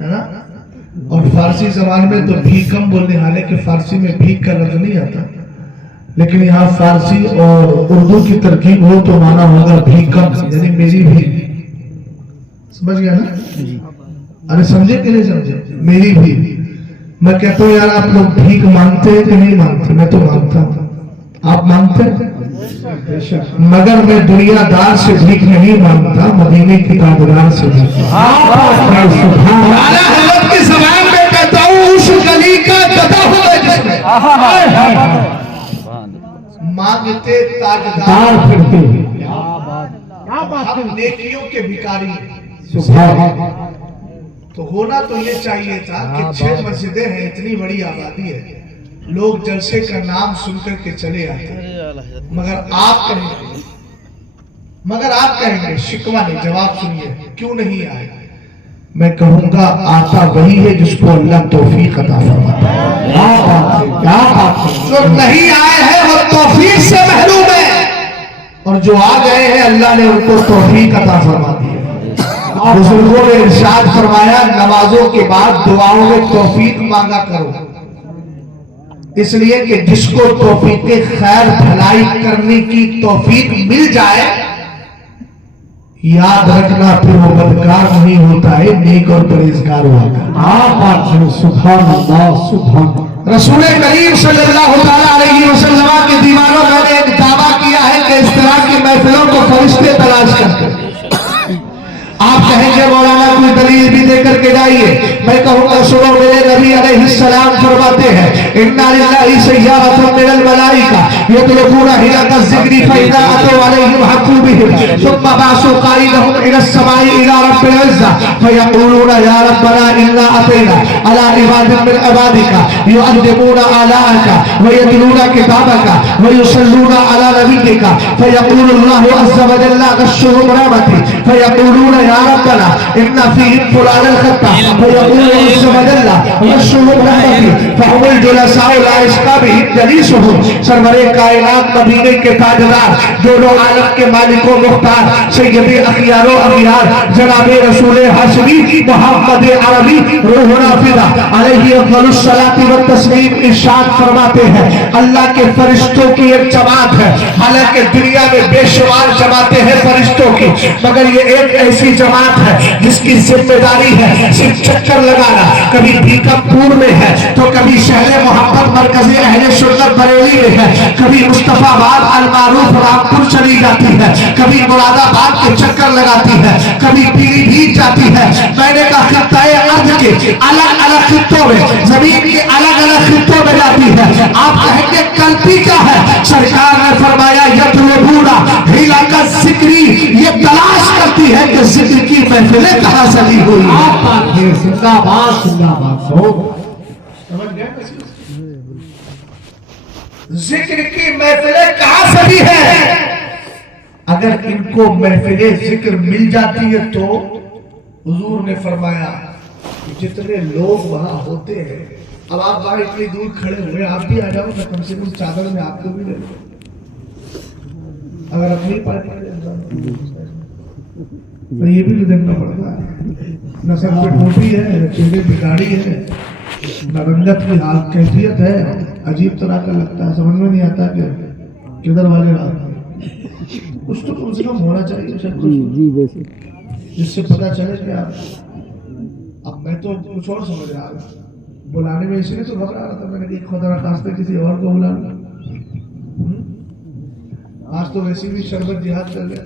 ہے نا. اور فارسی زبان میں تو بھیکم بولنے، حالانکہ فارسی میں بھیک کا لفظ نہیں آتا، لیکن یہاں فارسی اور اردو کی ترکیب ہو تو مانا ہوگا بھیکم، یعنی میری بھی. سمجھ گیا نا؟ ارے سمجھے کہ نہیں سمجھے؟ میری بھی. میں کہتا ہوں یار آپ لوگ بھیک مانگتے ہیں کہ نہیں مانگتے؟ میں تو مانگتا ہوں. آپ مانگتے ہیں؟ مگر میں دنیا دار سے بھیک نہیں مانگتا، مدینے کی تاجدار سے بھیک مانگتا. اعلیٰ حضرت کی زبان میں کہتا ہوں اس گلی کا گدھا ہوا جس میں مانگتے تاجدار پھرتے ہیں، ہم نیکیوں کے بھکاری ہیں. تو ہونا تو یہ چاہیے تھا کہ 6 مسجدیں ہیں، اتنی بڑی آبادی ہے، لوگ جلسے کا نام سن کر کے چلے آتے ہیں. مگر آپ کہیں گے شکوہ نہیں. جواب سنیے کیوں نہیں آئے. میں کہوں گا آتا وہی ہے جس کو اللہ توفیق عطا فرماتا ہے. جو نہیں آئے ہیں وہ توفیق سے محروم ہے، اور جو آ گئے ہیں اللہ نے ان کو توفیق عطا فرما دی ہے. بزرگوں نے ارشاد فرمایا نمازوں کے بعد دعاؤں میں توفیق مانگا کرو، اس لیے کہ جس کو توفیق خیر بھلائی کرنے کی توفیق مل جائے، یاد رکھنا پھر وہ بدکار نہیں ہوتا ہے، نیک اور پرہیزگار ہوا کرتا. سبحان اللہ سبحان اللہ. رسول کریم صلی اللہ علیہ وسلم کے دیوانوں میں نے ایک دعویٰ کیا ہے کہ اس طرح کی محفلوں کو فرشتے تلاش کرتے ہیں. آپ کہیں گے مولانا کوئی دلیل بھی دے کر کے جائیے. میں کہوں گا سنو، میرے نبی علیہ السلام فرماتے ہیں اِنَّا لِلَّهِ سَيَّارَةٌ مِّنَ الْمَلَائِكَةِ يَطْلُبُونَ حِلَقَ الذِّكْرِ فَإِذَا أَتَوْا عَلَيْهِمْ حَكُّوا بِهِمْ ثُمَّ بَعَثُوا قَائِدَهُمْ إِلَى السَّمَاءِ إِلَى رَبِّ الْعِزَّةِ فَيَقُولُونَ يَا رَبَّنَا إِنَّا أَتَيْنَا عَلَى عِبَادٍ مِّنْ عِبَادِكَ يُؤَدِّبُونَ آلَاءَكَ وَيَتْلُونَ كِتَابَكَ وَيُصَلُّونَ عَلَى نَبِيِّكَ فَيَقُولُ اللَّهُ عَزَّ وَجَلَّ غَشُّهُمْ رَحْمَتِي فَيَقُولُونَ يَا رَبَّنَا إِنَّ فِيهِمْ فُلَانًا الْخَطَّأَ فَيَقُولُ عَزَّ وَجَلَّ غَشُّهُمْ رَحْمَتِي فَهُمُ الْجُلَسَاءُ لَا يَشْقَى بِهِمْ جَلِيسُهُمْ. سرور کائنات مدینے کے تاجدار، دونوں عالم کے مالک و مختار، سید اخیار و اغیار جناب رسول ہاشمی محمد عربی روحنا فدا علیہ افضل الصلاۃ والتسلیم ارشاد فرماتے ہیں اللہ کے فرشتوں کی ایک جماعت ہے. حالانکہ دنیا میں بے شمار جماعتیں ہیں فرشتوں کی، مگر یہ ایک ایسی جماعت ہے جس کی ذمہ داری ہے صرف چکر لگانا. کبھی بھیکمپور میں ہے تو کبھی شہر محمد مرکزی اہل سنت بریلی میں ہے، کبھی مصطفیٰ آباد المعروف رامپور چلی جاتی ہے، کبھی مراد آباد کے چکر لگاتی ہے، کبھی پیلی بھیت جاتی ہے. میں نے کہا خطۂ ارض کے الگ الگ خطوں میں، زمین کے الگ الگ خطوں میں جاتی ہے. آپ کہیں گے کلپی کیا ہے؟ سرکار نے فرمایا یطلبون حلق الذکر، یہ تلاش کرتی ہے کہ ذکر کی محفلیں کہاں سے لی ہوئی. زندہ باد زندہ باد. ذکر کی محفلیں کہاں سے لی ہے؟ اگر ان کو محفل ذکر مل جاتی ہے تو حضور نے فرمایا جتنے لوگ وہاں ہوتے ہیں، اب آپ وہاں اتنی دور کھڑے ہوئے، آپ بھی آ جاؤ میں کم سے کم چادر میں آپ کو بھی لے لوں. اگر اپنی پارٹی تو یہ بھی دیکھنا پڑتا ہے، نہ سر پہ ٹوپی ہے، نہ چہرے پہ داڑھی ہے، نہ رنگت کی حال کیفیت ہے، عجیب طرح کا لگتا ہے، سمجھ میں نہیں آتا کہ کدھر والے رات کچھ تو کم سے کم ہونا چاہیے جس سے پتا چلے کہ آپ. اب میں تو کچھ اور سمجھ رہا ہوں، بلانے میں اسی لیے تو گھبرا رہا تھا، میں نے خدا نخواستہ کسی اور کو بلا لوں. آج تو ویسے بھی شربت جہاد کر گئے،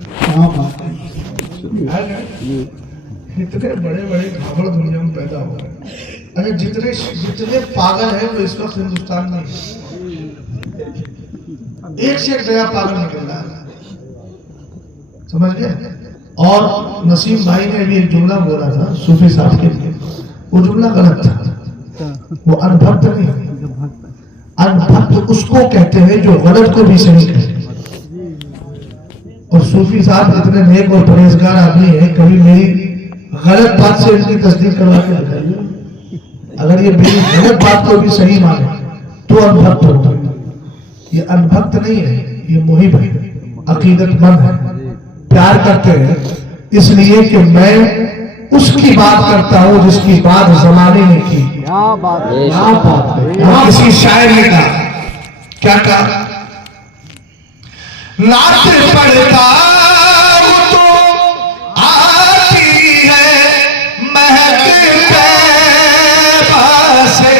اتنے بڑے بڑے گھابڑ دنیا میں پیدا ہو گئے. اگر جتنے پاگل ہیں وہ اس وقت ہندوستان میں ایک سے ایک نیا پاگل نکل رہا ہے، سمجھ گئے. اور نسیم بھائی نے بھی ایک جملہ بولا تھا صوفی صاحب کے لیے، وہ جملہ غلط تھا. وہ انبھکت نہیں، انبھکت اس کو کہتے ہیں جو غلط کو بھی صحیح کہتے. اور صوفی صاحب اتنے نیک اور پرہیزگار آدمی ہیں، کبھی میری غلط بات سے ان کی تصدیق کروا کے بتائیے. اگر یہ میری غلط بات کو بھی صحیح مانے تو انبھکت ہوتا ہے. یہ انبھکت نہیں ہے، یہ محب ہے، عقیدت مند ہے، پیار کرتے ہیں اس لیے کہ میں اس کی بات کرتا ہوں جس کی بات زمانے نے کی. کیا بات ہے، کیا بات ہے. کسی شاعر نے کہا، کیا کہا؟ نعت پڑھتا ہوں تو آتی ہے مہک طیبہ سے.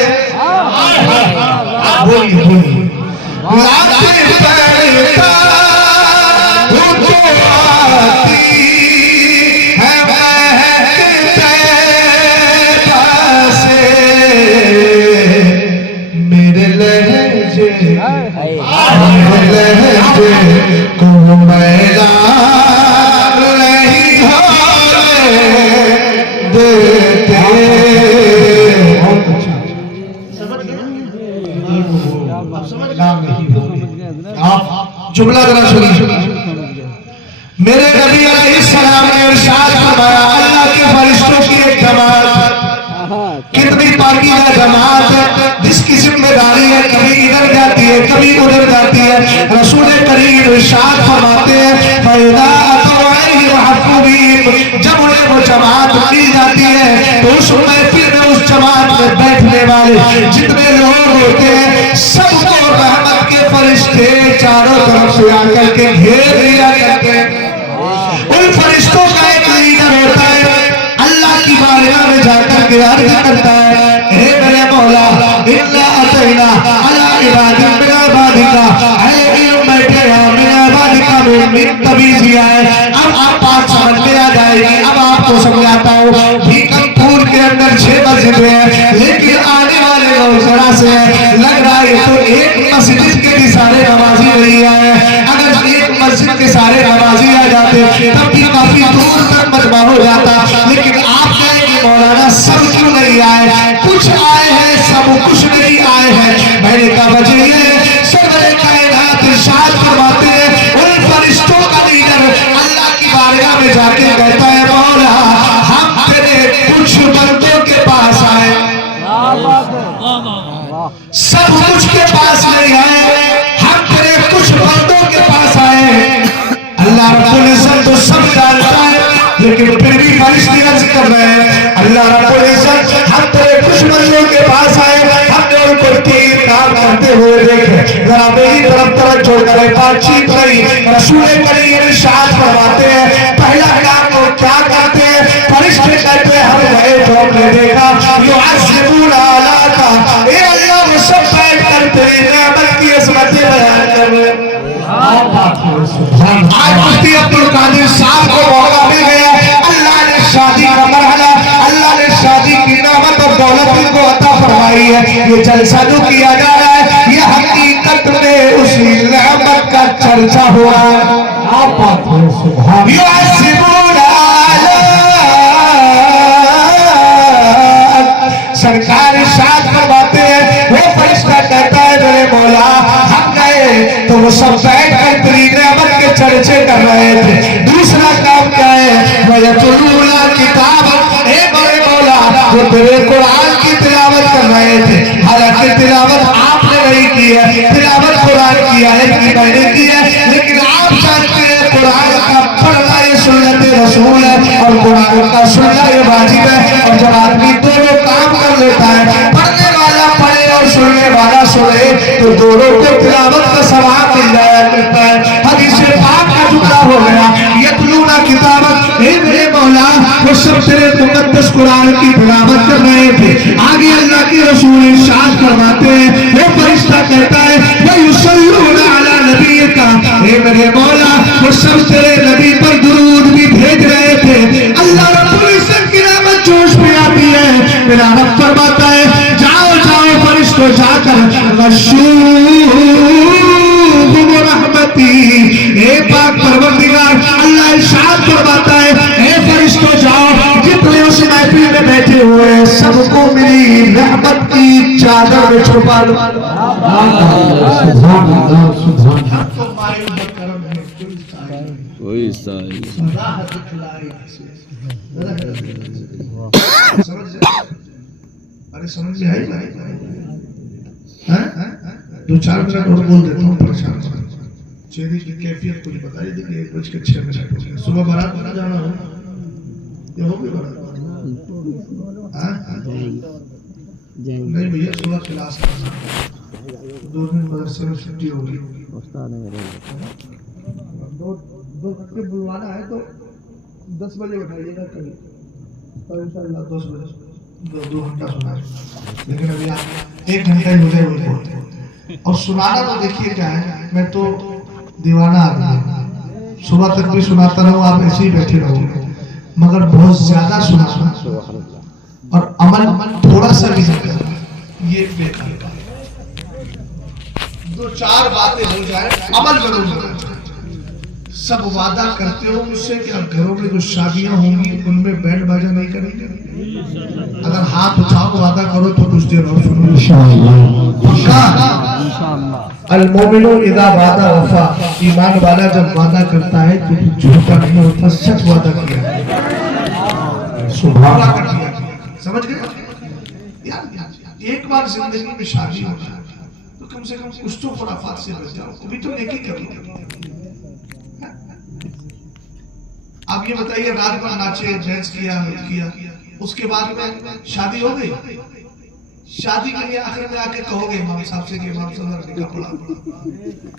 بولیے بولیے. نعت پڑھتا ہوں تو آتی ہے مہک طیبہ سے. میرے لہجے کو میدان نہیں ہونے دیتے. آپ جملہ ذرا سنیے. میرے نبی علیہ السلام نے ارشاد فرمایا، اللہ کے فرشتوں کی ایک جماعت، کتنی پاکیزہ جماعت ہے جس کی ذمہ داری ہے، کبھی ادھر جاتی ہے کبھی ادھر جاتی ہے. رسول کریم ارشاد فرماتے ہیں، فَإِذَا أَتَوْا عَلَيْهِ مَحْفُوظِينَ، جب انہیں وہ جماعت مل جاتی ہے تو اس محفل میں اس جماعت میں بیٹھنے والے جتنے لوگ ہوتے ہیں سب کو رحمت کے فرشتے چاروں طرف سے آ کر کے گھیر لیا کرتے ہیں. ان فرشتوں کا ایک لیڈر ہوتا ہے، اللہ کی بارگاہ میں جا کر کے عرض کرتا ہے، اے میرے مولا اِنَّا أَتَيْنَا عَلَىٰ عِبَادٍ مِّنْ عِبَادِكَ، اے علم بیٹھے ہیں من عبادك من تبیزی آئے. اب آپ بات سمجھ میں آ جائے گی. اب آپ کو سمجھاتا ہوں، بھیکمپور کے اندر 6 مسجدیں ہیں لیکن آنے والے لوگ ذرا سے لگ رہا ہے تو ایک مسجد کے بھی سارے نمازی نہیں آئے. اگر ایک مسجد کے سارے نمازی آ جاتے تب بھی کافی دور تک مجمع ہو جاتا. لیکن آپ کہیں کہ مولانا سب کیوں نہیں آئے؟ کچھ آئے ہیں، سب کچھ نہیں آئے ہیں. میں نے کہا وجہ یہ ہے، سرور کائنات ارشاد فرماتے ہیں، ان فرشتوں کا لیڈر اللہ کی بارگاہ میں جا کے کہتا ہے، مولا ہم تیرے کچھ بندوں کے پاس آئے، سب کچھ کے پاس نہیں آئے، ہم تیرے کچھ بندوں کے پاس آئے. اللہ رب العزت تو سب جانتا ہے لیکن پھر بھی فرشتے عرض کر رہے ہیں، اللہ رب العزت ہم تیرے کچھ بندوں کے پاس آئے، ہم نے ان کو 3 کام کرتے ہوئے دیکھے. ذرا میری طرف توجہ کریں، بات چیت نہیں. رسول کریم ارشاد فرماتے ہیں، پہلا کام وہ کیا کرتے ہیں؟ فرشتے کہتے ہیں ہم گئے تو ہم نے دیکھا یعظمون اعلیٰ، اے اللہ وہ سب بیٹھ کر تیری نعمت کی عظمتیں بیان کر رہے ہیں. آج مفتی عبدالقادر صاحب کو موقع مل گیا، اللہ نے شادی کا مرحلہ، اللہ نے شادی کی نعمت اور دولت ان کو عطا فرمائی ہے. یہ جلسہ جو کیا جا رہا ہے یہ حقیقت میں اسی نعمت کا چرچا ہوا ہے. آپ بات ہے، سبحان یعظمون اعلیٰ، سرکار ارشاد فرماتے ہیں، وہ فرشتہ کہتا ہے میرے مولا ہم گئے تو وہ سب بیٹھ کر تیری نعمت کے چرچے کر رہے تھے. دوسرا کام کیا ہے؟ وَيَتْلُونَ الْكِتَابَ، اے میرے مولا وہ تیرے قرآن کی تلاوت کر رہے تھے. حالانکہ تلاوت آپ نے نہیں کی ہے، تلاوت قرآن کی ہے کہ میں نے کی ہے، لیکن آپ جانتے ہیں قرآن کا پڑھنا یہ سنت رسول ہے اور قرآن کا سننا یہ واجب ہے. اور جب آدمی دونوں کام کر لیتا ہے، پڑھنے والا پڑھے اور سننے والا سنے، تو دونوں کو تلاوت کا ثواب مل جایا کرتا ہے. حدیث پاک کا جملہ ہو گیا، یتلون کتابت، اے میرے مولا وہ سب تیرے مقدس قرآن کی تلاوت کر رہے تھے. آگے اللہ کے رسول ارشاد فرماتے ہیں، وہ فرشتہ کہتا ہے وَيُصَلُّونَ عَلَىٰ نَبِيِّكَ، اے میرے مولا وہ سب تیرے نبی پر درود بھی بھیج رہے تھے. اللہ رب العزت کی رحمت جوش میں آتی ہے. میرا رب فرماتا ہے جاؤ جاؤ فرشتوں جا کر غشوہم رحمتی، اے پاک پروردگار اللہ ارشاد فرماتا ہے، اے فرشتوں جاؤ جتنے اس محفل میں بیٹھے ہوئے ہیں سب کو میری رحمت کی چادر میں چھپا دو. کوئی سائل سمجھ میں آئی؟ 2-4 منٹ اور بول دیتا ہوں، پریشان چہرے کی کیفیت کچھ بتائی. دیکھیے 1:06 ہو گئے، صبح بارات میں جانا ہو یہ ہو گئی بارات. نہیں بھیا صبح کلاس کرنا 2 دن مدرسے میں چھٹی ہوگی دو گھنٹے بلوانا ہے تو 10 بجے اٹھائیے گا کبھی اور انشاءاللہ 10 بجے 2 گھنٹہ سنائے لیکن ابھی آپ 1 گھنٹہ ہی ہو جائے وہ بولتے اور سنانا تو دیکھیے کیا ہے میں تو دیوانہ آدمی صبح تک بھی سناتا رہوں آپ ایسے ہی بیٹھے رہو مگر بہت زیادہ سنانا اور عمل تھوڑا سا بھی نہیں کرنا یہ بیکار بات 2-4 باتیں ہو جائے عمل ضرور ہونا سب وعدہ کرتے ہو مجھ سے کہ گھروں میں جو شادیاں ہوں گی ان میں بینڈ باجا نہیں کریں گے اگر ہاتھ اٹھاؤ وعدہ کرو تو کچھ دیر اور سنو المومن اذا وعدہ وفا ایمان والا جب وعدہ کرتا ہے تو جھوٹا نہیں ہوتا سچ وعدہ کیا سبحان اللہ سمجھ گئے ایک بار زندگی میں شادی ہو جائے تو کم سے کم کچھ تو خرافات سے بچ جاؤ کبھی تو نیکی کرو آپ یہ بتائیے رات پر ناچے ڈانس کیا اس کے بعد میں شادی ہو گئی شادی کے لیے آخر میں آ کے کہو گے امام صاحب سے کہ امام صاحب نکاح پڑھا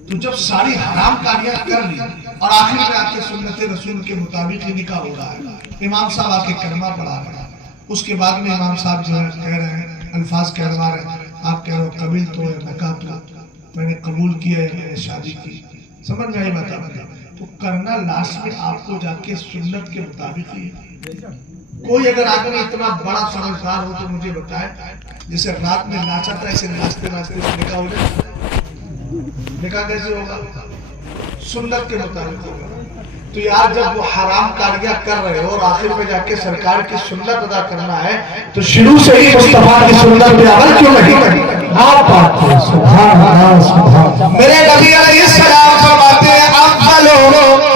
تو جب ساری حرام کاریاں کر لی اور آخر میں آ کے سنت رسول کے مطابق ہی نکاح ہو رہا ہے امام صاحب آ کے کلمہ پڑھا رہے ہیں اس کے بعد میں امام صاحب جو ہے کہہ رہے ہیں الفاظ کہلوا رہے ہیں آپ کہہ رہے ہو قبیل تو ہے نکاح تو میں نے قبول کیا ہے میں نے شادی کی سمجھ میں آئی بتا تو کرنا لاسٹ میں آپ کو جا کے سنت کے مطابق ہی کوئی اگر آدمی اتنا بڑا سمجھدار ہو تو مجھے بتائے جیسے رات میں ناچا تھا اسے ناچتے ناچتے نکاح ہو جائے نکاح کیسے ہوگا سنت کے مطابق ہوگا تو یار جب وہ حرام کاریاں کر رہے ہو اور آخر میں جا کے سرکار کی سنت ادا کرنا ہے تو شروع سے ہی مصطفیٰ کی سنت پہ عمل کیوں نہیں میرے نبی علیہ السلام فرماتے ہیں افضل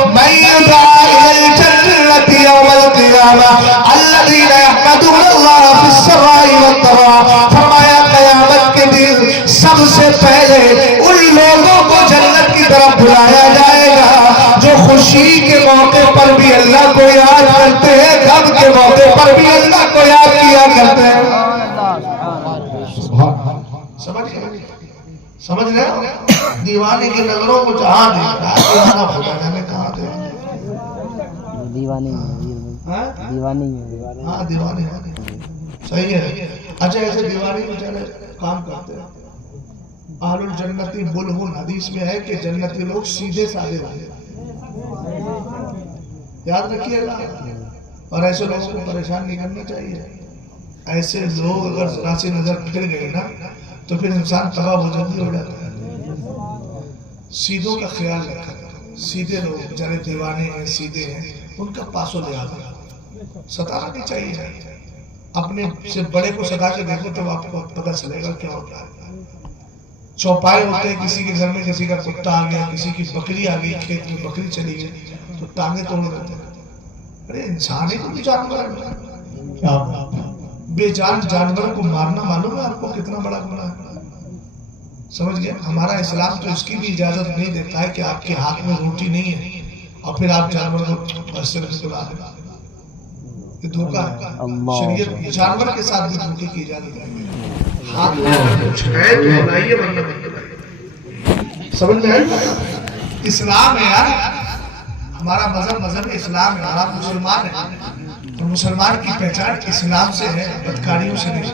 من يدعى الى الجنة يوم القيامة الذين يحمدون الله في السراء والضراء فرمایا قیامت کے دن سب سے پہلے ان لوگوں کو جنت کی طرف بلایا جائے گا جو خوشی کے موقع پر بھی اللہ کو یاد کرتے ہیں غم کے موقع پر بھی اللہ کو یاد کیا کرتے ہیں سمجھ رہے دیوانے کے نظروں کو جہاں دیکھ رہا ہے دیوانا خدا جانے کہاں دے دیوانے ہاں دیوانے صحیح ہے اچھا ایسے دیوانے بیچارے کام کرتے ہیں اہل الجنتی بلغن حدیث میں ہے کہ جنتی لوگ سیدھے سادے ہوتے یاد رکھیے اللہ اور ایسے لوگوں کو پریشان نہیں کرنا چاہیے ایسے لوگ اگر ذرا سی نظر پھر گئے نا تو پھر انسان تباہ ہو جلدی ہو جاتا ہے سیدھوں کا خیال رکھا سیدھے لوگ بیچارے دیوانے ہیں سیدھے ہیں ان کا پاسو لحاظ ستانا نہیں چاہیے اپنے سے بڑے کو ستا کے دیکھو تو آپ کو پتہ چلے گا کیا ہوتا ہے چوپائے ہوتے ہیں کسی کے گھر میں کسی کا کتا آ گیا کسی کی بکری آ گئی کھیت میں بکری چلی گئی تو ٹانگیں توڑ دیتے ہیں ارے انسان ہی تو جانور ہے بے جان جانور کو مارنا معلوم ہے آپ کو کتنا بڑا گناہ ہے سمجھ گئے ہمارا اسلام تو اس کی بھی اجازت نہیں دیتا ہے کہ آپ کے ہاتھ میں روٹی نہیں ہے اور پھر آپ جانور کو اس طرح سے بلا دیں یہ دھوکہ ہے شریعت جانور کے ساتھ بھی دھوکے کی اجازت ہے ہاتھ میں کچھ ہے تو لائیے ورنہ سمجھ میں اسلام ہے یار ہمارا مذہب اسلام ہے آپ مسلمان ہیں اور مسلمان کی پہچان اسلام سے ہے بدکاریوں سے نہیں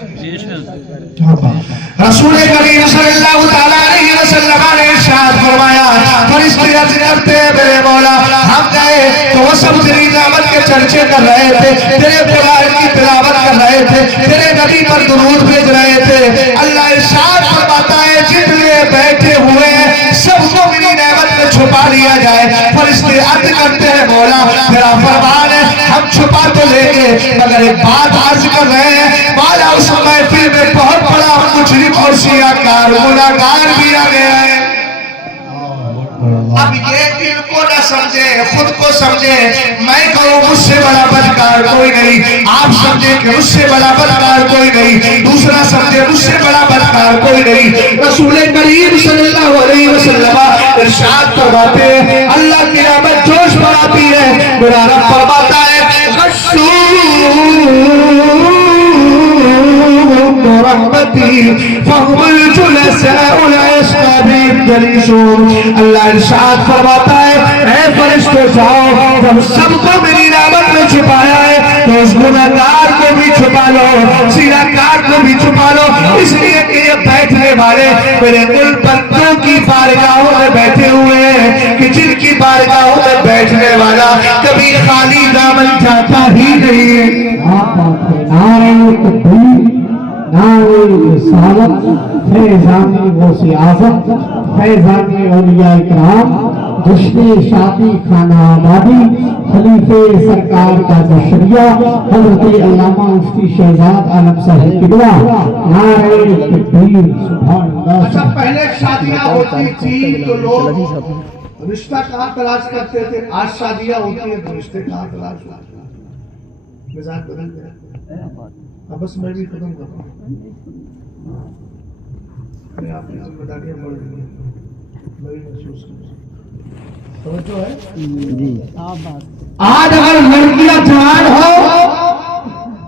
رسول کریم صلی اللہ تعالیٰ علیہ وسلم نے ارشاد فرمایا فرشتے عرض کرتے ہیں میرے مولا ہم گئے تو وہ سب تیری نعمت کے چرچے کر رہے تھے تیرے قرآن کی تلاوت کر رہے تھے تیرے نبی پر درود بھیج رہے تھے اللہ ارشاد فرماتا ہے جتنے بیٹھے ہوئے ہیں سب کو میری نعمت میں چھپا لیا جائے فرشتے عرض کرتے ہیں مولا تیرا فرمان ہے ہم چھپا تو لیں گے مگر ایک بات عرض کر رہے ہیں مولا اس محفل میں بہت بڑا مجرم اور سیاہکار گناہگار بھی آ گیا ہے اب یہ ان کو نہ سمجھے خود کو سمجھے میں کہوں مجھ سے بڑا بدکار کوئی نہیں آپ سمجھے کہ مجھ سے بڑا بدکار کوئی نہیں، دوسرا سمجھے مجھ سے بڑا بدکار کوئی نہیں۔ رسول کریم صلی اللہ علیہ وسلم ارشاد فرماتے ہیں اللہ کی رحمت جوش بڑھاتی ہے، میرا رب فرماتا ہے فَهُمُ الْجُلَسَاءُ الْعِشْقَ بِهِمْ جَلِيسُونَ۔ اللہ ارشاد فرماتا ہے اے فرشتے جاؤ، جب سب کو میری رحمت میں چھپایا ہے تو اس گناہگار کو بھی چھپا لو، سیرکار کو بھی چھپا لو، اس لیے کہ یہ بیٹھنے والے میرے گل پتوں کی بارگاہوں میں بیٹھے ہوئے ہیں کہ جن کی بارگاہوں میں بیٹھنے والا کبھی خالی دامن جاتا ہی نہیں ہے۔ نعرہ تکبیر، نعرہ رسالت، فیضان غوث اعظم، فیضان اولیاء کرام، جشن شادی خانہ آبادی، خلیفہ سرکار کا بشریہ حضرت علامہ مفتی شہزاد عالم صاحب قبلہ، نعرہ تکبیر، سبحان اللہ۔ اچھا پہلے شادیاں ہوتی تھی تو لوگ رشتہ کہاں تلاش کرتے تھے، آج شادیاں ہوتی ہیں تو رشتے کہاں تلاش ہوتے ہیں؟ مزاج بدل گیا۔ اب بس میں بھی ختم کر رہا ہوں، اپنے آپ کی ذمہ داریاں بڑھ رہی ہیں، میں بھی محسوس کروں۔ توجہ ہے؟ آج اگر لڑکیاں جوان ہو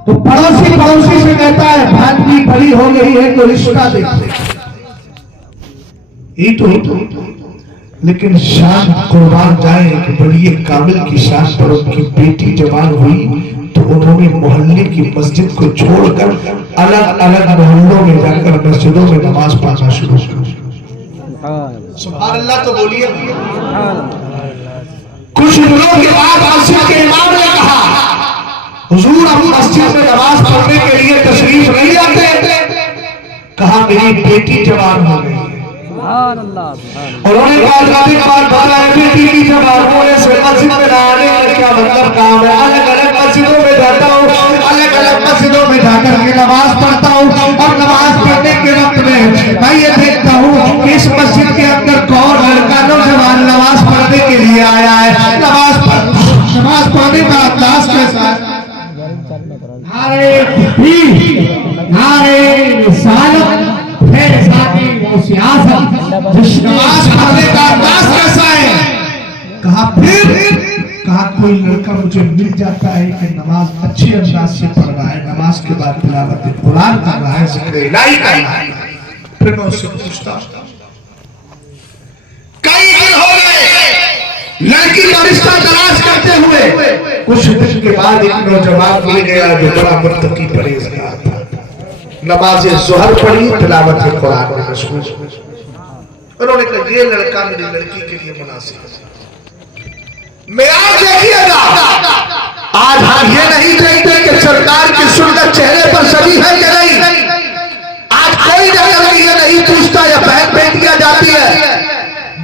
تو پڑوسی سے کہتا ہے بھانجی بڑی ہو گئی ہے تو رشتہ دیکھو، یہ تو لیکن شان قربان جائیں کہ بڑی کامل کی شان پر ان کی بیٹی جوان ہوئی تو انہوں نے محلے کی مسجد کو چھوڑ کر الگ الگ محلوں میں جا کر مسجدوں میں نماز پڑھنا شروع کر۔ سبحان اللہ تو بولیے۔ کچھ دنوں کے بعد مسجد کے امام نے کہا حضور اب مسجد میں نماز پڑھنے کے لیے تشریف نہیں لاتے؟ کہا میری بیٹی جوان ہو گئی۔ اور انہوں نے کہا بیٹی کی جوان ہونے سے مسجد میں نہ آنے کا کیا مطلب کام ہے؟ الگ الگ مسجدوں میں جاتا ہوں، الگ الگ مسجدوں میں جا کر کے نماز پڑھتا ہوں، اور نماز پڑھنے کے وقت میں میں یہ دیکھتا ہوں کہ اس مسجد کے اندر کون لڑکا نوجوان نماز پڑھنے کے لیے آیا ہے، نماز پڑھنے کا انداز کیسا ہے؟ نعرہ تکبیر، نعرہ رسالت، فیضان غوث اعظم، نماز پڑھنے کا انداز کیسا ہے؟ کہا کوئی لڑکا مجھے مل جاتا ہے کہ نماز اچھی انداز سے پڑھ رہا ہے، نماز کے بعد تلاوت قرآن کر رہا ہے، ذکر الہی کر رہا ہے، پھر میں اس سے پوچھتا کئی دن ہو گئے لڑکی کا رشتہ تلاش کرتے ہوئے، کچھ دن کے بعد ایک نوجوان مل گیا جو بڑا متقی پرہیزگار تھا، نماز ظہر پڑھی، تلاوت قرآن میں مشغول۔ انہوں نے کہا یہ لڑکا میری لڑکی کے لیے مناسب ہے۔ معیار دیکھیے گا، آج ہم یہ نہیں دیکھتے کہ سرکار کی سنت چہرے پر سبھی ہے کہ نہیں۔ آج کوئی جگہ یہ نہیں پوچھتا یا بہن بیٹیاں جاتی ہے،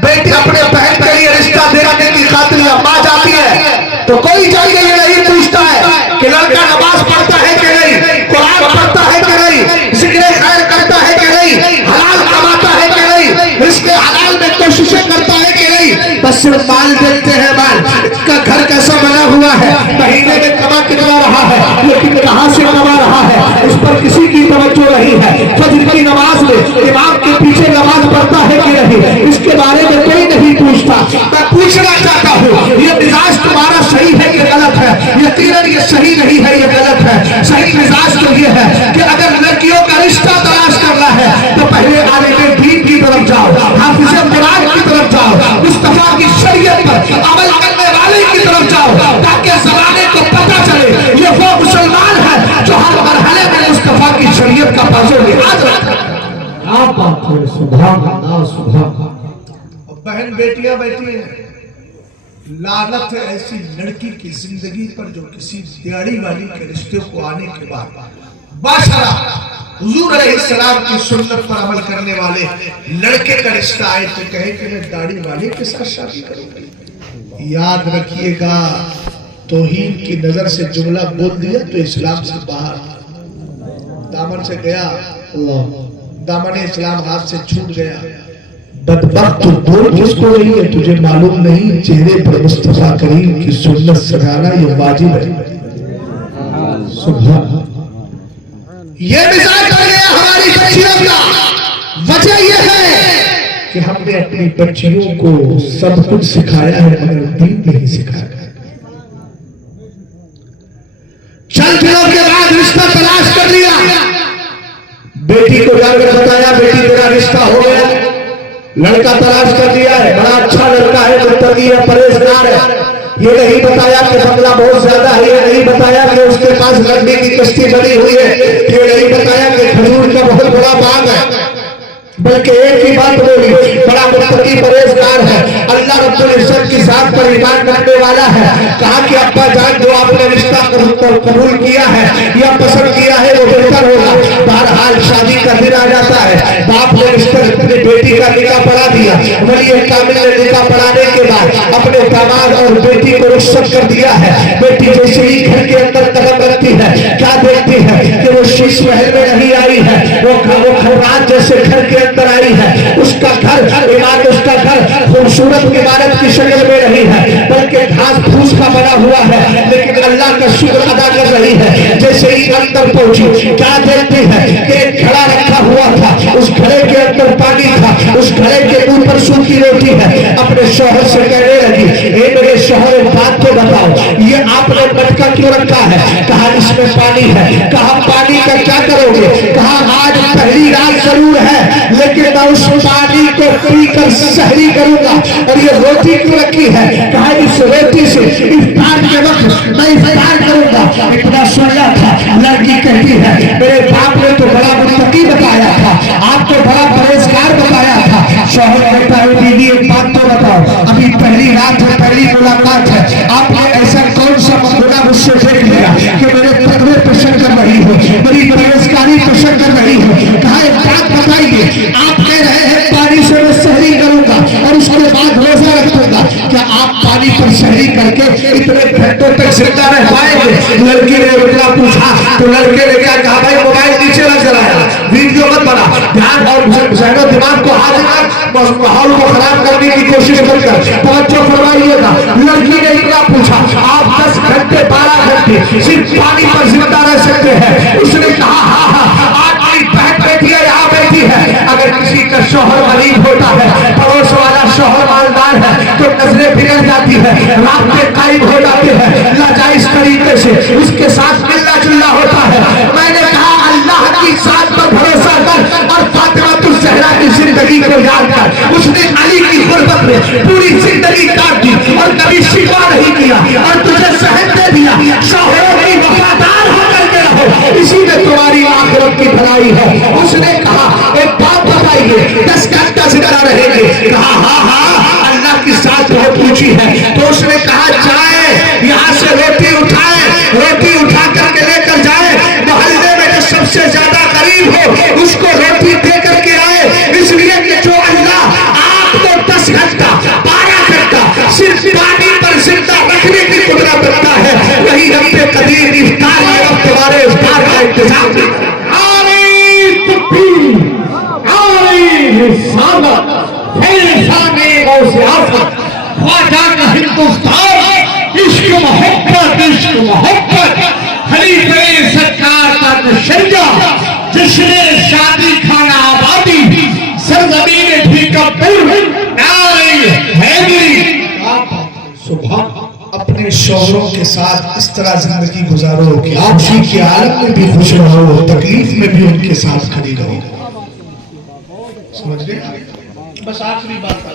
بیٹی اپنے بہن کے لیے رشتہ دینے کی خاطر ماں جاتی ہے تو کوئی جگہ یہ نہیں پوچھتا ہے کہ لڑکا نماز پڑھتا ہے کہ نہیں، قرآن پڑھتا ہے کہ نہیں، ذکر خیر کرتا ہے کہ نہیں، حلال کماتا ہے کہ نہیں، رزق حلال میں کوششیں کرتا ہے کہ نہیں، بس صرف مال دیتے ہیں۔ مال اس کا گھر کیسا بنا ہوا ہے، مہینے میں کما کتنا رہا ہے، لیکن کہاں سے کما رہا ہے، اس پر کسی کی توجہ نہیں ہے۔ فجر کی نماز میں امام کے پیچھے نماز پڑھتا ہے کہ نہیں، اس کے بارے میں کوئی نہیں پوچھتا۔ میں پوچھنا چاہتا ہوں یہ مزاج تمہارا صحیح ہے کہ غلط ہے؟ یقیناً یہ صحیح نہیں ہے، یہ غلط ہے۔ صحیح مزاج تو یہ ہے کہ اگر لڑکیوں کا رشتہ تلاش کرنا ہے تو پہلے عالم دین کی طرف جاؤ، حافظ قرآن کی طرف جاؤ، مصطفیٰ کی شریعت پر عمل کرنے والے کی طرف جاؤ، تاکہ زمانے کو پتہ چلے یہ وہ مسلمان ہے جو ہر مرحلے میں مصطفیٰ کی شریعت کا پاس و لحاظ رکھتا ہے۔ آپ بات ہے، سبحان اللہ، سبحان اللہ۔ بہن بیٹیاں بیٹھی ہیں، لعنت ہے ایسی لڑکی کی زندگی پر جو کسی دیاڑی والی کے رشتے کو آنے کے بعد باشرہ حضور علیہ السلام کی سنت پر عمل کرنے والے لڑکے کا رشتہ آئے تو کہے کہ میں داڑھی والے کے ساتھ شادی کروں گی۔ یاد رکھیے گا توہین کی نظر سے جملہ بول دیا تو اسلام سے باہر، دامن سے گیا، دامن اسلام ہاتھ سے چھوٹ گیا۔ بدبخت تو بول کس کو رہی ہے، تجھے معلوم نہیں چہرے پر مصطفیٰ کریم کی سنت سجانا یہ واجب ہے۔ سبحان یہ مزاج بن گیا ہماری بچیوں کا. وجہ یہ ہے کہ ہم نے اپنی بچیوں کو سب کچھ سکھایا ہے مگر دین نہیں سکھایا. چند دنوں کے بعد رشتہ تلاش کر لیا, بیٹی کو جا کر بتایا بیٹی میرا رشتہ ہو گیا. لڑکا تلاش کر لیا ہے, بڑا اچھا لڑکا ہے, متقی ہے, پرہیزگار ہے. یہ نہیں بتایا کہ بنگلہ بہت زیادہ ہے, یہ نہیں بتایا کہ اس کے پاس لکڑی کی کشتی بنی ہوئی ہے, یہ نہیں بتایا کہ کھجور کا بہت بڑا باغ ہے, بلکہ ایک ہی بات بولی بڑا متقی پرہیزگار ہے, اللہ رب العزت کی ذات پر ایمان رکھنے والا ہے. کہا کہ ابا جان جو آپ نے رشتہ قبول کیا ہے یا پسند کیا ہے وہ بہتر ہوگا. بہرحال شادی کا دن آ جاتا ہے, باپ نے رشتہ اپنی بیٹی کا نکاح پڑھا دیا. ولی کامل نے نکاح پڑھانے کے بعد اپنے داماد اور بیٹی کو رخصت کر دیا ہے. بیٹی جیسے ہی گھر کے اندر قدم رکھتی ہے کیا دیکھتی ہے کہ وہ شیش محل میں نہیں آئی ہے, وہ خورات جیسے گھر کے اندر آئی ہے. اس کا گھر عمارت, اس کا گھر خوبصورت عمارت کی شکل میں نہیں ہے بلکہ گھاس پھوس کا بنا ہوا ہے, لیکن اللہ کا شکر ادا کر رہی ہے. جیسے ہی اندر پہنچی کیا دیکھتی ہے کہ ایک گھڑا رکھا ہوا تھا, اس گھڑے کے اندر پانی تھا, اس گھڑے کے اوپر سوکھی روٹی ہے. اپنے شوہر سے کہنے لگی اے میرے شوہر ایک بات تو بتاؤ, یہ آپ نے مٹکا کیوں رکھا ہے؟ کہا اس میں پانی ہے. کہا پانی کا کیا کرو گے؟ کہا آج پہلی رات ضرور ہے لیکن میں اس پانی کو پی کر سحری کروں گا. اور یہ روٹی کیوں رکھی ہے؟ کہا اس روٹی سے افطار کے وقت میں افطار کروں گا. اتنا سویا تھا. لڑکی کہتی ہے میرے باپ نے تو بڑا متقی بتایا تھا, آپ تو بڑا پرہیزگار بتایا تھا. شوہر کہتا ہے بیوی ایک بات تو بتاؤ, ابھی پہلی رات ہے, پہلی ملاقات ہے, آپ نے ایسا کون سا گناہ مجھ سے دیکھ لیا کہ میرے تقوی پسند کر رہی ہو, میری پرہیزگاری پسند کر رہی ہو؟ کہا ایک بات بتائیے, آپ کہہ رہے ہیں پانی سے میں سحری کروں گا اور اس کے بعد روزہ رکھوں گا, کیا آپ پانی پر سحری کر کے اتنے گھنٹوں تک زندہ رہ پائیں گے؟ لڑکی نے رکنا پوچھا تو لڑکے نے کیا کہا بھائی موبائل نیچے نہ چلایا, ویڈیو مت بنا, دھیان اور ذہن و دماغ کو حاضر ماحول کو خراب کرنے کی کوشش مت کر, توجہ فرمائیے گا. لڑکی نے اتنا پوچھا آپ 10 گھنٹے 12 گھنٹے صرف پانی پر زندہ رہ سکتے ہیں؟ اس نے کہا ہاں ہاں, آج میری بہن بیٹھی ہے یہاں بیٹھی ہے, اگر کسی کا شوہر غریب ہوتا ہے, پڑوس والا شوہر مالدار ہے تو نظریں بگڑ جاتی ہے, رابطے قائم ہو جاتے ہیں ناجائز طریقے سے, اس کے ساتھ ملنا جلنا ہوتا ہے. میں نے کہا اللہ کی ذات پر بھروسہ کر اور فاطمہ الزہرا کی زندگی کو یاد کر. اس نے علی کی غربت میں پوری زندگی کاٹ دی اور کبھی شکوا نہیں کیا اور تجھے صحت دے دیا. شوہروں کی وفادار ہو کر کے رہو, اسی میں تمہاری آخرت کی بھلائی ہے. اس نے کہا ایک بات بتائیے 10 گھنٹہ زندہ رہیں گے؟ کہا ہاں ہاں, اللہ کی ذات بہت اونچی ہے. تو اس نے کہا جائیں یہاں سے روٹی اٹھائیں, روٹی اٹھا کر کے لے کر جائیں, محلے میں جو سب سے زیادہ غریب ہو اس کو روٹی دے کر کے آئے, اس لیے کہ جو اللہ آپ کو 10 گھنٹہ 12 گھنٹہ صرف پانی پر زندہ رکھنے کی قدرت رکھتا ہے, وہی رب قدیر افطار میں اب تمہارے افطار کا انتظام کرتا ہے. خواجہ کا ہندوستان عشق محبت, عشق محبت, خلیفہ سرکار کا نشریہ, جس نے شادی خانہ آبادی سرزمین بھی کبر نعرہ حیدری. صبح اپنے شوہروں کے ساتھ اس طرح زندگی گزارو کہ آپ خوشی کے عالم میں بھی خوش رہو, تکلیف میں بھی ان کے ساتھ کھڑی رہو. سمجھ گئے؟ بس آخری بات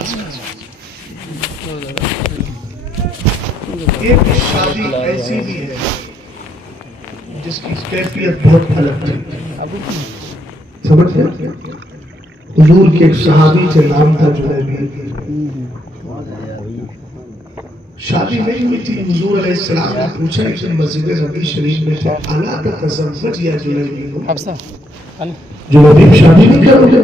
ایک شادی ایسی بھی ہے جس کی کیفیت بہت الگ تھی. سمجھ گئے؟ حضور کے ایک صحابی سے نام تھا جلیبی. شادی نہیں ہوئی تھی, حضور علیہ السلام نے پوچھا کہ مسجد نبی شریف میں تھے الا تتزوج یا جلیبی کو, جلیبی شادی نہیں کرو گے؟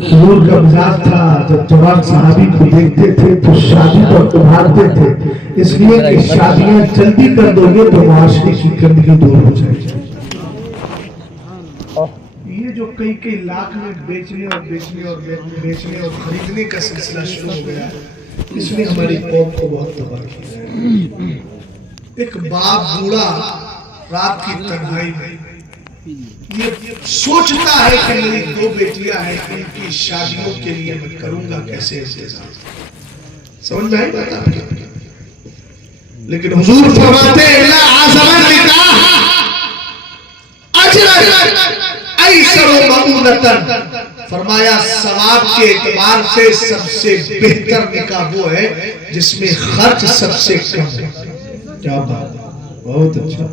حضور کا مزاج تھا جب جوان صحابی کو دیکھتے تھے تو شادی پر ابھارتے تھے, اس لیے کہ شادیاں جلدی کر دو گے تو معاشرے کی گندگی دور ہو جائے گی. یہ جو کئی لاکھ میں بیچنے اور خریدنے کا سلسلہ شروع ہو گیا, اس نے ہماری قوم کو بہت تباہ کیا. ایک باپ بوڑھا رات کی تنہائی میں یہ سوچتا ہے کہ میری 2 بیٹیاں ہیں، ان کی شادیوں کے لیے میں کروں گا کیسے انتظام. سمجھ میں آئی بات آپ کی؟ لیکن حضور فرماتے ہیں لا عزم النکاح اجرا ایسر مؤونۃ، فرمایا ثواب کے اعتبار سے سب سے بہتر نکاح وہ ہے جس میں خرچ سب سے کم ہے. کیا بات، بہت اچھا.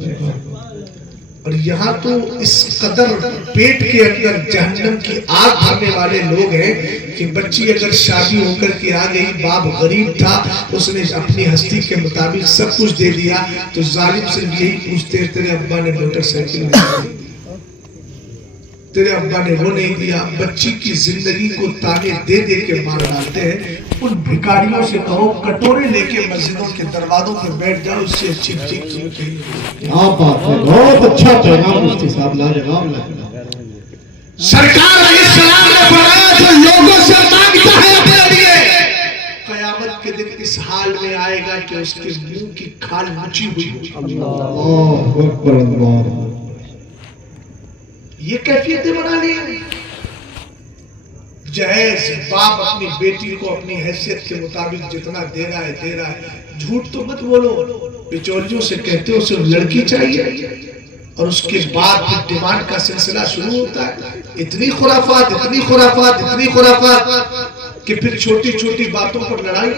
اور یہاں تو اس قدر پیٹ کے اندر جہنم کی آگ بھرنے والے لوگ ہیں کہ بچی اگر شادی ہو کر کے آ گئی، باپ غریب تھا، اس نے اپنی ہستی کے مطابق سب کچھ دے دیا، تو ظالم سے یہی پوچھتے ہیں تیرے ابا نے موٹر سائیکل نہیں دی، تیرے ابا نے وہ نہیں دیا. بچی کی زندگی کو تانے دے دے کے مار ڈالتے ہیں. ان بھکاریوں سے کہو کٹورے لے کے مسجدوں کے دروازوں پر بیٹھ جاؤ، اس سے اچھی چیز کہیں. کیا بات ہے، بہت اچھا پیغام مفتی صاحب، لاجواب لگا. سرکار علیہ السلام نے فرمایا جو لوگوں سے مانگتا ہے اپنے لیے، قیامت کے دن اس حال میں آئے گا کہ اس کے منہ کی کھال مچی ہوئی ہوگی. اللہ اکبر اللہ. یہ کیفیتیں بنا لی ہیں. جہیز باپ اپنی بیٹی کو اپنی حیثیت کے مطابق جتنا دے رہا ہے. جھوٹ تو مت بولو، بچولیوں سے کہتے ہو صرف لڑکی چاہیے، اور اس کے بعد پھر ڈیمانڈ کا سلسلہ شروع ہوتا ہے. اتنی خرافات کہ پھر چھوٹی چھوٹی باتوں پر لڑائی.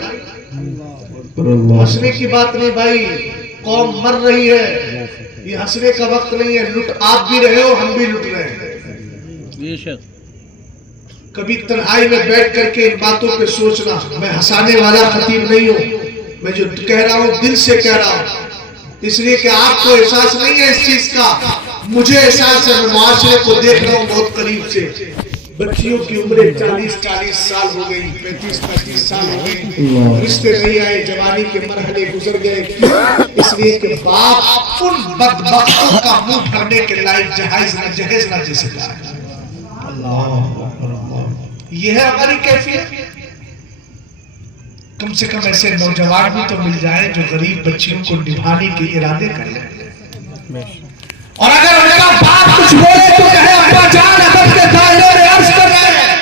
ہنسنے کی بات نہیں بھائی، قوم مر رہی ہے، یہ ہنسنے کا وقت نہیں ہے. لٹ آپ بھی رہے ہو، ہم بھی لٹ رہے ہیں. کبھی تنہائی میں بیٹھ کر کے ان باتوں پہ سوچنا. میں ہنسانے والا خطیب نہیں ہوں، میں جو کہہ رہا ہوں دل سے کہہ رہا ہوں، اس لیے کہ آپ کو احساس نہیں ہے اس چیز کا، مجھے احساس ہے. میں معاشرے کو دیکھ رہا ہوں بہت قریب سے. بچیوں کی عمریں 40 سال ہو گئی، 35 سال ہو گئی، رشتے نہیں آئے، جوانی کے مرحلے گزر گئے. اس لیے کہ باپ ان بدبختوں کا منہ بھرنے کے لائق جہیز نہ دے سکا. یہ ہے ہماری کیفیت. کم سے کم ایسے نوجوان بھی تو مل جائیں جو غریب بچیوں کو نبھانے کے ارادے کر لیں. اور اگر ان کا باپ کچھ بولے تو کہے ابا جان ادب کے دائرے میں عرض کر رہے ہیں،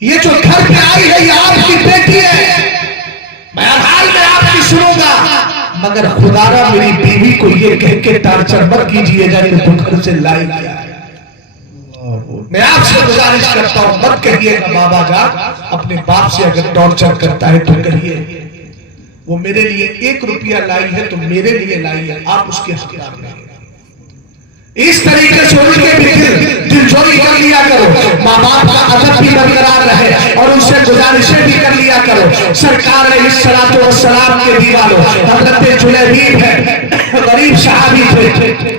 یہ جو گھر پہ آئی ہے یہ آپ کی بیٹی ہے، میں ہر حال میں آپ کی سنوں گا، مگر خدا را میری بیوی کو یہ کہہ کے ٹارچر مت کیجیے گا کہ تم گھر سے لائی کیا ہے. میں آپ سے گزارش کرتا ہوں مت کہیے گا بابا جان. اپنے باپ سے اگر ٹارچر کرتا ہے تو کہیے وہ میرے لیے 1 روپیہ لائی ہے تو میرے لیے لائی ہے، آپ اس کے حقدار نہیں. اس طریقے سے ان کے بھی دل جوئی کر لیا کرو، ماں باپ کا ادب بھی برقرار رہے اور ان سے گزارشیں بھی کر لیا کرو. سرکار علیہ الصلوۃ والسلام کے دیوانوں حضرت جلیبیب ہے، غریب صحابی تھے.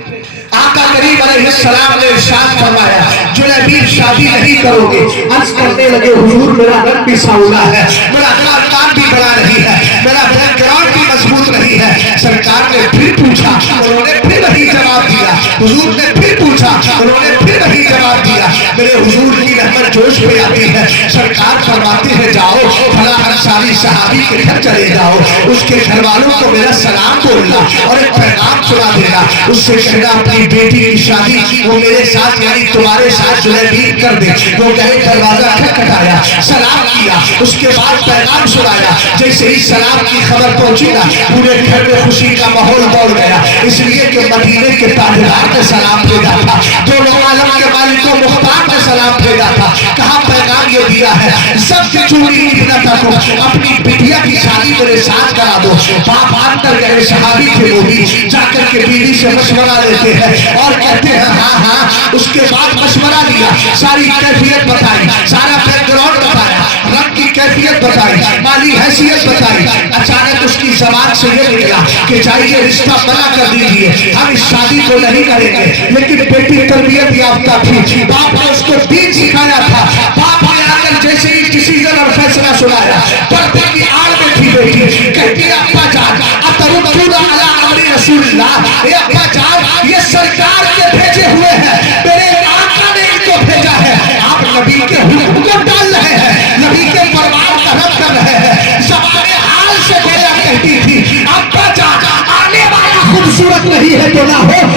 آقا کریم علیہ السلام نے ارشاد فرمایا جلیبیب شادی نہیں کرو گے. عرض کرنے لگے حضور میرا رنگ بھی سانولا ہے، میرا خاندان بھی بڑا نہیں ہے، میرا بیک گراؤنڈ بھی مضبوط نہیں ہے. سرکار نے پھر پوچھا، انہوں نے پھر وہی جواب دیا. حضور نے پھر پوچھا، انہوں نے پھر وہی جواب دیا. میرے حضور کی رحمت جوش پہ آتی ہے. سرکار فرماتے ہیں جاؤ فلاں انصاری صحابی کے گھر چلے جاؤ، اس کے گھر والوں کو میرا سلام بولنا اور ایک پیغام سنا دینا. اس سے کہنا اپنی بیٹی کی شادی وہ میرے ساتھ یعنی تمہارے ساتھ جلیبیب کر دے. وہ گئے، دروازہ کھٹکھٹایا، سلام کیا، اس کے بعد پیغام سنایا. جیسے ہی سلام کی خبر پہنچی نا پورے گھر میں خوشی کا ماحول دوڑ گیا، اس لیے کہ مدینے کے تاجدار نے سلام بھیجا تھا، دونوں عالم کے مالک و مختار نے سلام بھیجا تھا. کہاں پیغام یہ دیا ہے سب سے چوری ابنتا کو اپنی بیٹیا کی شادی میرے ساتھ کرا دو. باپ اندر گئے، صحابی تھے وہ بھی، جا کر کے بیوی سے مشورہ لیتے ہیں اور کہتے ہیں ہاں. اس کے بعد مشورہ لیا، ساری کیفیت بتائی، سارا بیک گراؤنڈ بتایا، رنگ کی کیفیت بتائی، مالی حیثیت بتائی. اچانک اس کی زبان سے یہ نکلا کہ چاہیے رشتہ بنا کر دیجیے، ہم اس شادی کو نہیں کریں گے. لیکن بیٹی تربیت یافتہ تھی، باپ نے اس کو دین سکھایا تھا. باپ نے آ کر جیسے ہی ڈیسیژن اور فیصلہ سنایا، پردے کی آڑ میں تھی بیٹی، کہتی ہے ابا جان اتردون علی امر رسول اللہ، اے ابا جان یہ سرکار کے بھیجے ہوئے ہیں، میرے آقا نے ان کو بھیجا ہے، آپ نبی کے حکم کو ڈال رہے ہیں، نبی کے فرمان کا رد کر رہے ہیں. زبان حال سے بیٹا کہتی تھی ابا جان آنے والا خوبصورت نہیں ہے تو نہ ہو،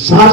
7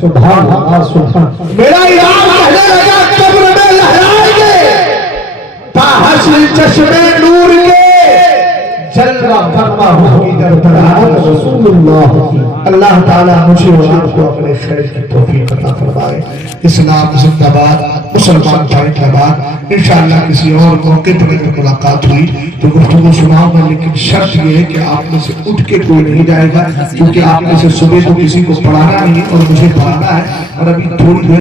سبحان اللہ سبحان اللہ. میرا امام کہنے لگا قبر میں لہرائیں گے تاحصل چشمے نور کے جلوہ فرما ہوگی در درآمد رسول اللہ. اللہ تعالیٰ مجھے اور آپ کو اپنے خیر کی توفیق عطا فرمائے. اسلام زندہ باد، مسلمان بھائی زندہ باد. انشاءاللہ کسی اور موقع پر ملاقات ہوئی تو گفتگو سناؤں گا، لیکن شرط یہ ہے کہ آپ میں سے اٹھ کے کوئی نہیں جائے گا، کیونکہ آپ میں سے صبح تو کسی کو پڑھانا نہیں اور مجھے پڑھانا ہے، اور ابھی تھوڑی دیر